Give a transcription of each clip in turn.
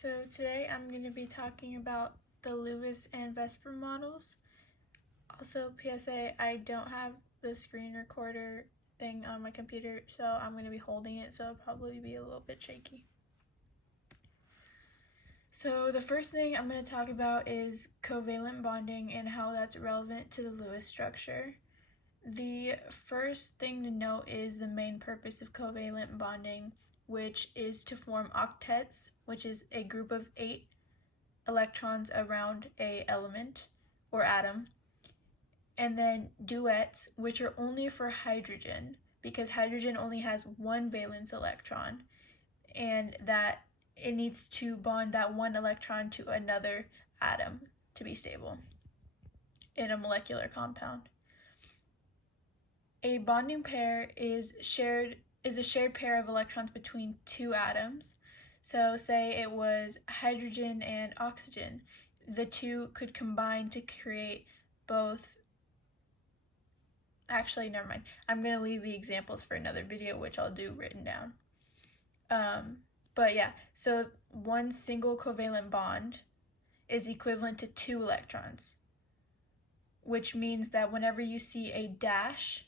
So today I'm going to be talking about the Lewis and VSEPR models. Also, PSA, I don't have the screen recorder thing on my computer, so I'm going to be holding it, so it'll probably be a little bit shaky. So the first thing I'm going to talk about is covalent bonding and how that's relevant to the Lewis structure. The first thing to note is the main purpose of covalent bonding, which is to form octets, which is a group of 8 electrons around a element or atom, and then duets, which are only for hydrogen, because hydrogen only has one valence electron, and that it needs to bond that one electron to another atom to be stable in a molecular compound. A bonding pair is a shared pair of electrons between 2 atoms. So say it was hydrogen and oxygen. The two could combine to create both. Actually, never mind. I'm going to leave the examples for another video, which I'll do written down. But yeah, so one single covalent bond is equivalent to 2 electrons, which means that whenever you see a dash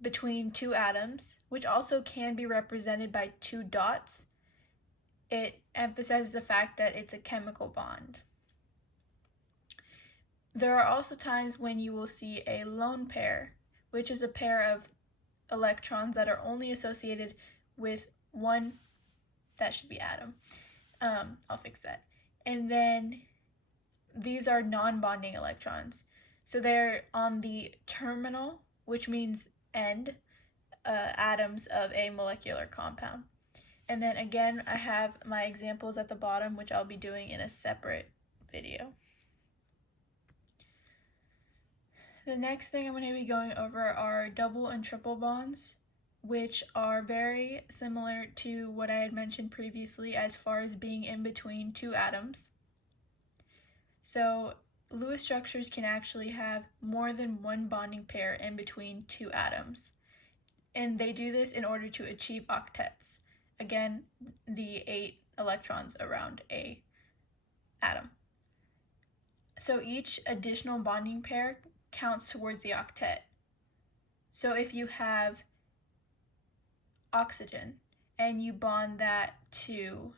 between 2 atoms, which also can be represented by 2 dots, it emphasizes the fact that it's a chemical bond. There are also times when you will see a lone pair, which is a pair of electrons that are only associated with one, that should be atom. I'll fix that. And then these are non-bonding electrons. So they're on the terminal, which means end, atoms of a molecular compound. And then again, I have my examples at the bottom, which I'll be doing in a separate video. The next thing I'm going to be going over are double and triple bonds, which are very similar to what I had mentioned previously as far as being in between 2 atoms. So Lewis structures can actually have more than one bonding pair in between 2 atoms. And they do this in order to achieve octets. Again, the 8 electrons around a atom. So each additional bonding pair counts towards the octet. So if you have oxygen and you bond that to,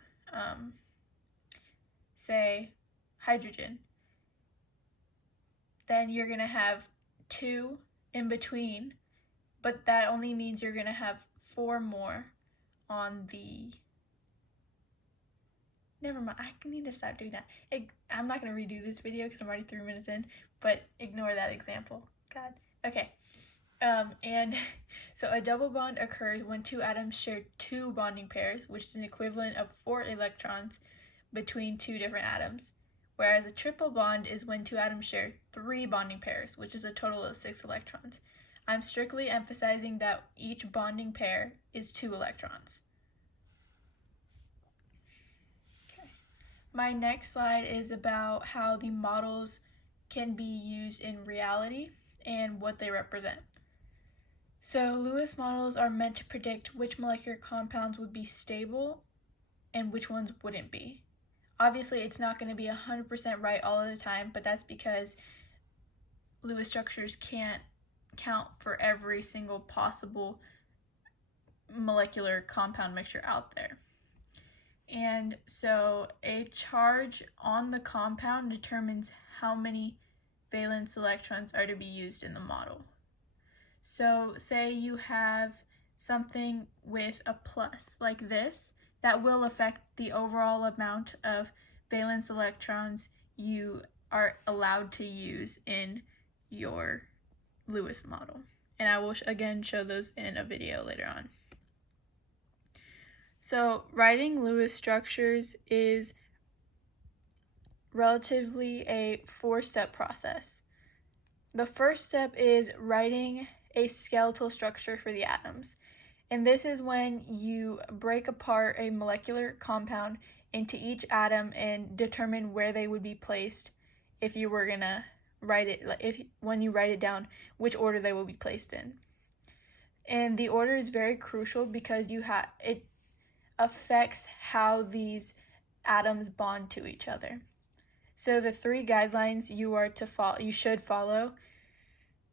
say, hydrogen, then you're going to have 2 in between, but that only means you're going to have 4 more on the... Never mind, I need to stop doing that. I'm not going to redo this video because I'm already 3 minutes in, but ignore that example. God. Okay. And so a double bond occurs when 2 atoms share 2 bonding pairs, which is an equivalent of 4 electrons between 2 different atoms. Whereas a triple bond is when 2 atoms share 3 bonding pairs, which is a total of 6 electrons. I'm strictly emphasizing that each bonding pair is 2 electrons. Okay. My next slide is about how the models can be used in reality and what they represent. So Lewis models are meant to predict which molecular compounds would be stable and which ones wouldn't be. Obviously, it's not going to be 100% right all of the time, but that's because Lewis structures can't count for every single possible molecular compound mixture out there. And so a charge on the compound determines how many valence electrons are to be used in the model. So say you have something with a plus like this, that will affect the overall amount of valence electrons you are allowed to use in your Lewis model. And I will again show those in a video later on. So writing Lewis structures is relatively a 4-step process. The first step is writing a skeletal structure for the atoms. And this is when you break apart a molecular compound into each atom and determine where they would be placed if you were going to write it, when you write it down, which order they will be placed in. And the order is very crucial because it affects how these atoms bond to each other. So the 3 guidelines you should follow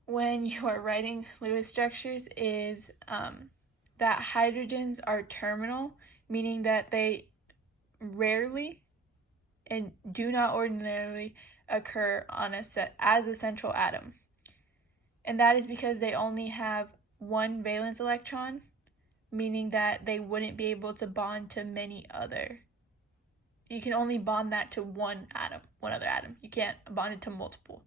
when you are writing Lewis structures is that hydrogens are terminal, meaning that they rarely and do not ordinarily occur as a central atom. And that is because they only have one valence electron, meaning that they wouldn't be able to bond to many other. You can only bond that to one other atom. You can't bond it to multiple.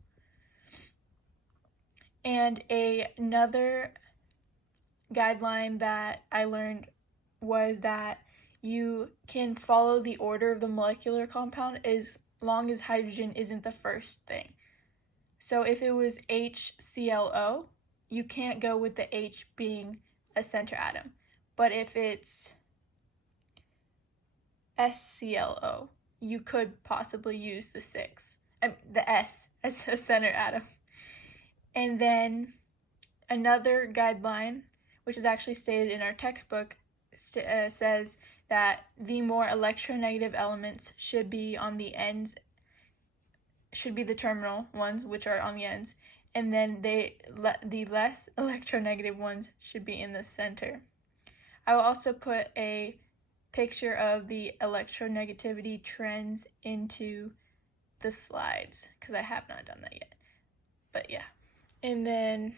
And another guideline that I learned was that you can follow the order of the molecular compound as long as hydrogen isn't the first thing. So if it was HClO, you can't go with the H being a center atom. But if it's SClO, you could possibly use the S as a center atom. And then another guideline, which is actually stated in our textbook, says that the more electronegative elements should be on the ends, should be the terminal ones, which are on the ends, and then the less electronegative ones should be in the center. I will also put a picture of the electronegativity trends into the slides, because I have not done that yet. But yeah. And then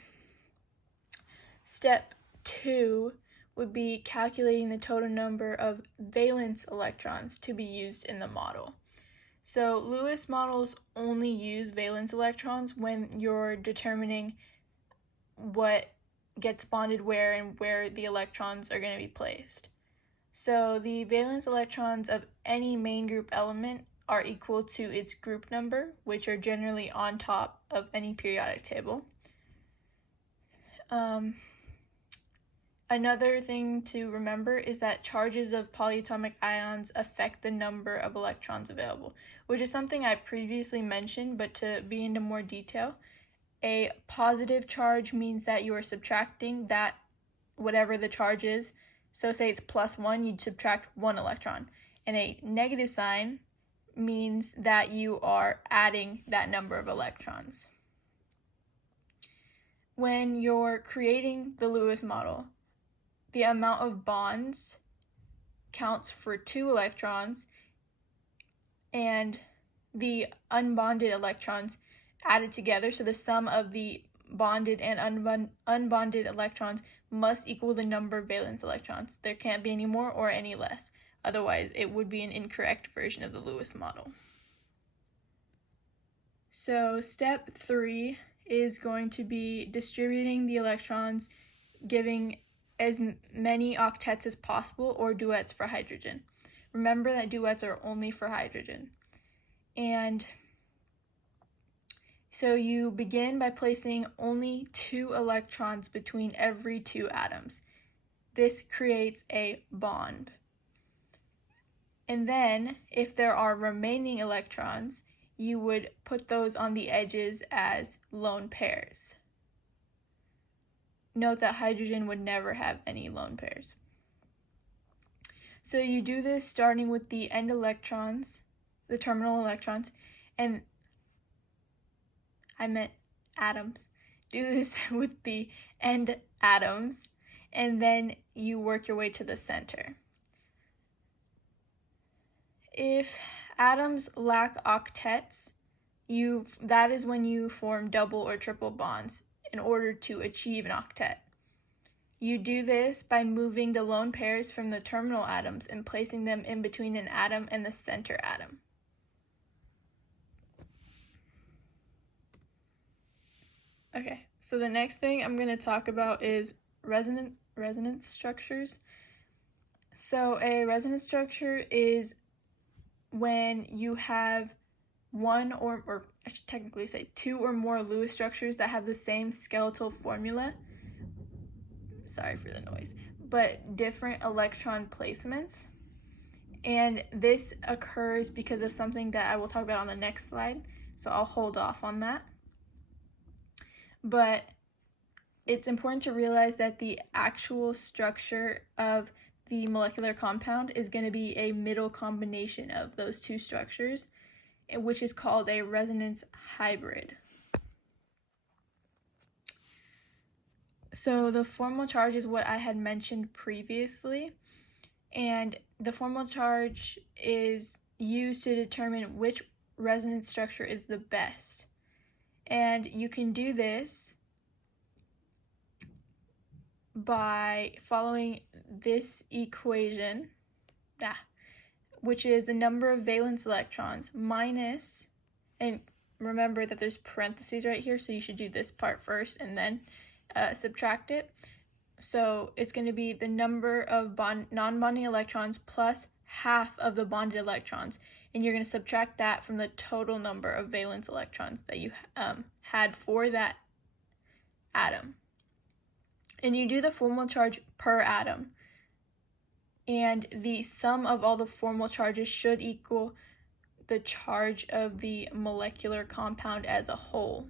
step 2 would be calculating the total number of valence electrons to be used in the model. So Lewis models only use valence electrons when you're determining what gets bonded where and where the electrons are going to be placed. So the valence electrons of any main group element are equal to its group number, which are generally on top of any periodic table. Another thing to remember is that charges of polyatomic ions affect the number of electrons available, which is something I previously mentioned, but to be into more detail, a positive charge means that you are subtracting that, whatever the charge is. So say it's +1, you'd subtract 1 electron. And a negative sign means that you are adding that number of electrons. When you're creating the Lewis model, the amount of bonds counts for 2 electrons, and the unbonded electrons added together, so the sum of the bonded and unbonded electrons must equal the number of valence electrons. There can't be any more or any less. Otherwise, it would be an incorrect version of the Lewis model. So step 3 is going to be distributing the electrons, giving as many octets as possible, or duets for hydrogen. Remember that duets are only for hydrogen. And so you begin by placing only 2 electrons between every 2 atoms. This creates a bond. And then, if there are remaining electrons, you would put those on the edges as lone pairs. Note that hydrogen would never have any lone pairs. So you do this starting with the end electrons, the terminal electrons, and I meant atoms. Do this with the end atoms, and then you work your way to the center. If atoms lack octets, that is when you form double or triple bonds in order to achieve an octet. You do this by moving the lone pairs from the terminal atoms and placing them in between an atom and the center atom. Okay, so the next thing I'm going to talk about is resonance structures. So a resonance structure is when you have one or I should technically say 2 or more Lewis structures that have the same skeletal formula, sorry for the noise, but different electron placements. And this occurs because of something that I will talk about on the next slide, so I'll hold off on that. But it's important to realize that the actual structure of the molecular compound is going to be a middle combination of those two structures, which is called a resonance hybrid. So the formal charge is what I had mentioned previously, and the formal charge is used to determine which resonance structure is the best. And you can do this by following this equation, which is the number of valence electrons minus, and remember that there's parentheses right here, so you should do this part first and then subtract it. So it's going to be the number of non-bonding electrons plus half of the bonded electrons, and you're going to subtract that from the total number of valence electrons that you had for that atom. And you do the formal charge per atom, and the sum of all the formal charges should equal the charge of the molecular compound as a whole.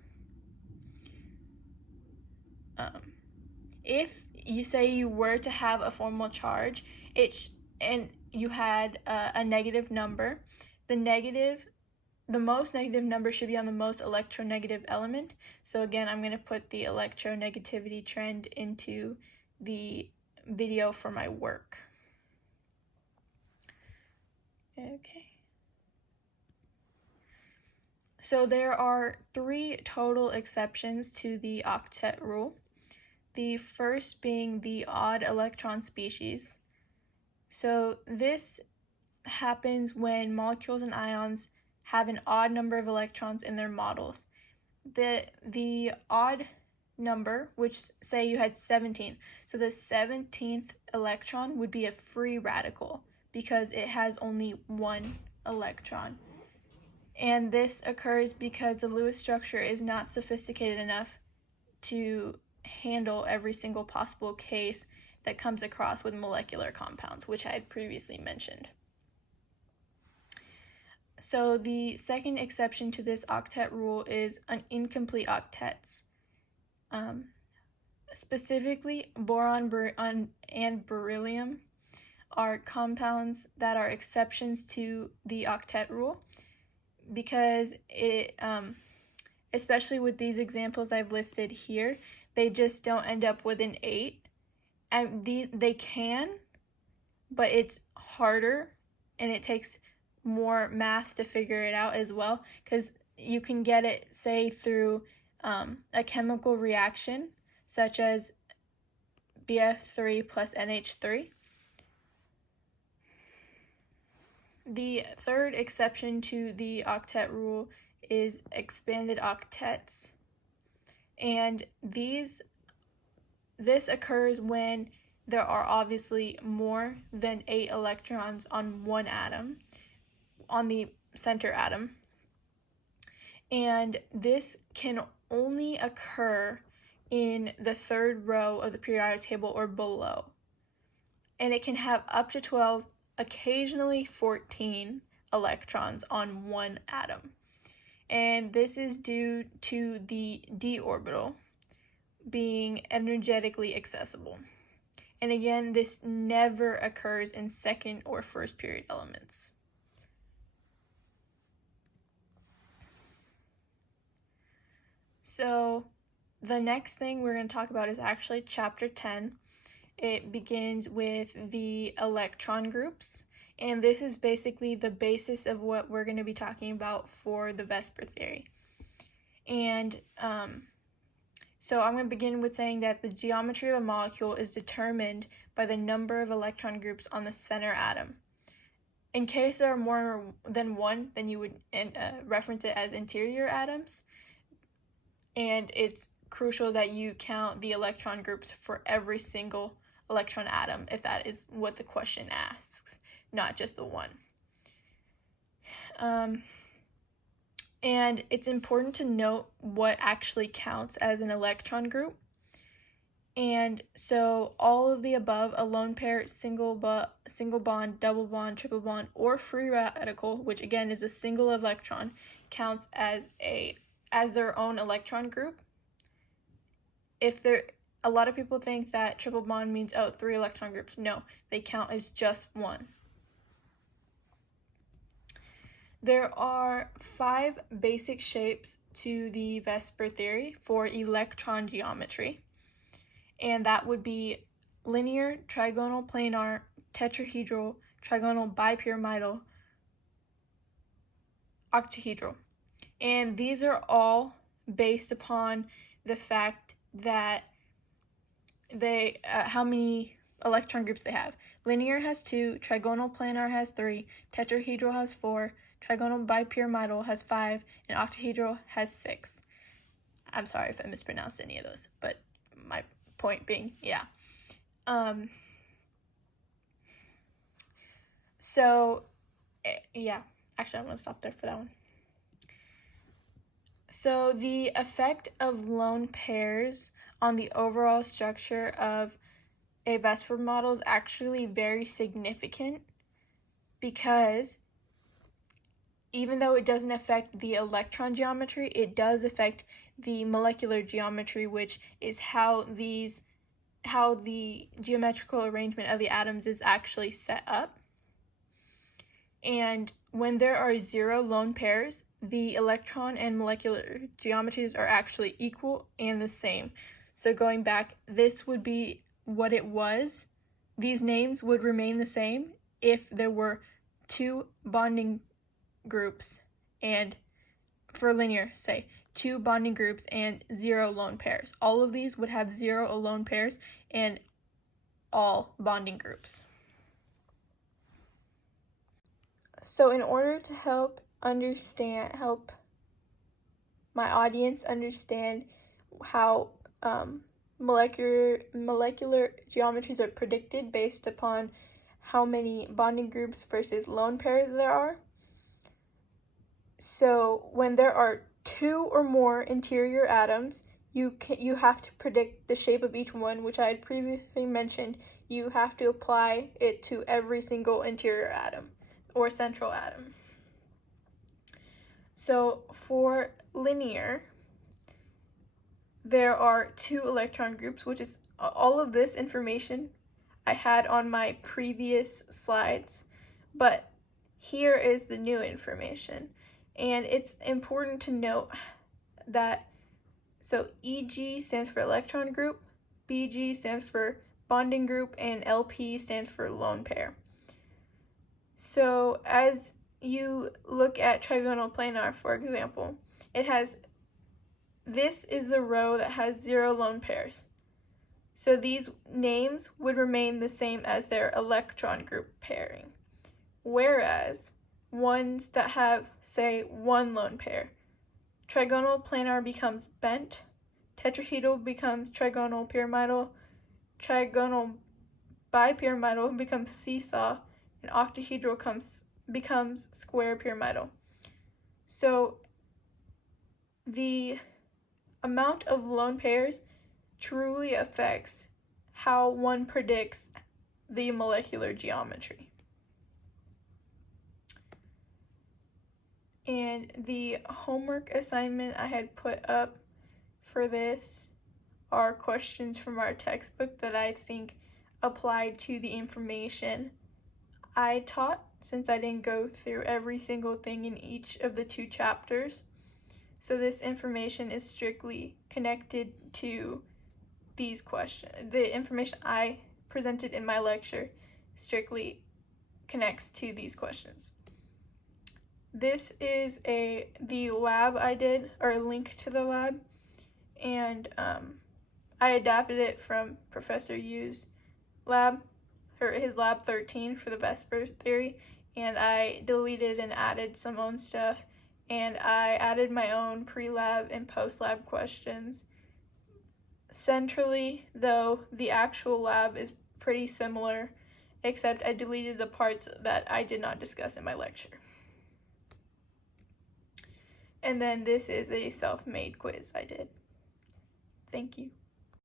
If you say you were to have a formal charge, and you had a negative number, the most negative number should be on the most electronegative element. So again, I'm going to put the electronegativity trend into the video for my work. Okay. So there are 3 total exceptions to the octet rule. The first being the odd electron species. So this happens when molecules and ions have an odd number of electrons in their models. The odd number, which say you had 17, so the 17th electron would be a free radical because it has only 1 electron. And this occurs because the Lewis structure is not sophisticated enough to handle every single possible case that comes across with molecular compounds, which I had previously mentioned. So the second exception to this octet rule is an incomplete octets. Specifically, boron and beryllium are compounds that are exceptions to the octet rule because it, especially with these examples I've listed here, they just don't end up with an 8. And they can, but it's harder and it takes more math to figure it out as well, because you can get it, say, through a chemical reaction such as BF3 plus NH3. The third exception to the octet rule is expanded octets, and this occurs when there are obviously more than 8 electrons on one atom, on the center atom, and this can only occur in the 3rd row of the periodic table or below, and it can have up to 12, occasionally 14 electrons on one atom, and this is due to the d orbital being energetically accessible. And again, this never occurs in 2nd or 1st period elements. So the next thing we're going to talk about is actually chapter 10. It begins with the electron groups, and this is basically the basis of what we're going to be talking about for the VSEPR theory. And so I'm going to begin with saying that the geometry of a molecule is determined by the number of electron groups on the center atom. In case there are more than one, then you would reference it as interior atoms. And it's crucial that you count the electron groups for every single electron atom, if that is what the question asks, not just the one. And it's important to note what actually counts as an electron group. And so all of the above, a lone pair, single bond, double bond, triple bond, or free radical, which again is a single electron, counts as their own electron group. If there a lot of people think that triple bond means, 3 electron groups. No, they count as just 1. There are 5 basic shapes to the VSEPR theory for electron geometry, and that would be linear, trigonal, planar, tetrahedral, trigonal, bipyramidal, octahedral. And these are all based upon the fact that they how many electron groups they have. Linear has 2, trigonal planar has 3, tetrahedral has 4, trigonal bipyramidal has 5, and octahedral has 6. I'm sorry if I mispronounced any of those, but my point being, yeah. So, yeah, actually I'm going to stop there for that one. So the effect of lone pairs on the overall structure of a VSEPR model is actually very significant, because even though it doesn't affect the electron geometry, it does affect the molecular geometry, which is how the geometrical arrangement of the atoms is actually set up. And when there are 0 lone pairs, the electron and molecular geometries are actually equal and the same. So going back, this would be what it was. These names would remain the same if there were 2 bonding groups, and for linear, say 2 bonding groups and 0 lone pairs. All of these would have 0 lone pairs and all bonding groups. So in order to help my audience understand how molecular geometries are predicted based upon how many bonding groups versus lone pairs there are. So when there are 2 or more interior atoms, you have to predict the shape of each one, which I had previously mentioned. You have to apply it to every single interior atom or central atom. So for linear, there are 2 electron groups, which is all of this information I had on my previous slides, but here is the new information. And it's important to note that, so EG stands for electron group, BG stands for bonding group, and LP stands for lone pair. So as you look at trigonal planar, for example, this is the row that has 0 lone pairs. So these names would remain the same as their electron group pairing. Whereas ones that have, say, 1 lone pair, trigonal planar becomes bent, tetrahedral becomes trigonal pyramidal, trigonal bipyramidal becomes seesaw, and octahedral becomes square pyramidal. So the amount of lone pairs truly affects how one predicts the molecular geometry. And the homework assignment I had put up for this are questions from our textbook that I think applied to the information I taught, since I didn't go through every single thing in each of the 2 chapters. So this information is strictly connected to these questions. The information I presented in my lecture strictly connects to these questions. This is the lab I did, or a link to the lab, and I adapted it from Professor Yu's lab, or his lab 13 for the VSEPR theory, and I deleted and added some own stuff, and I added my own pre-lab and post-lab questions. Centrally, though, the actual lab is pretty similar, except I deleted the parts that I did not discuss in my lecture. And then this is a self-made quiz I did. Thank you.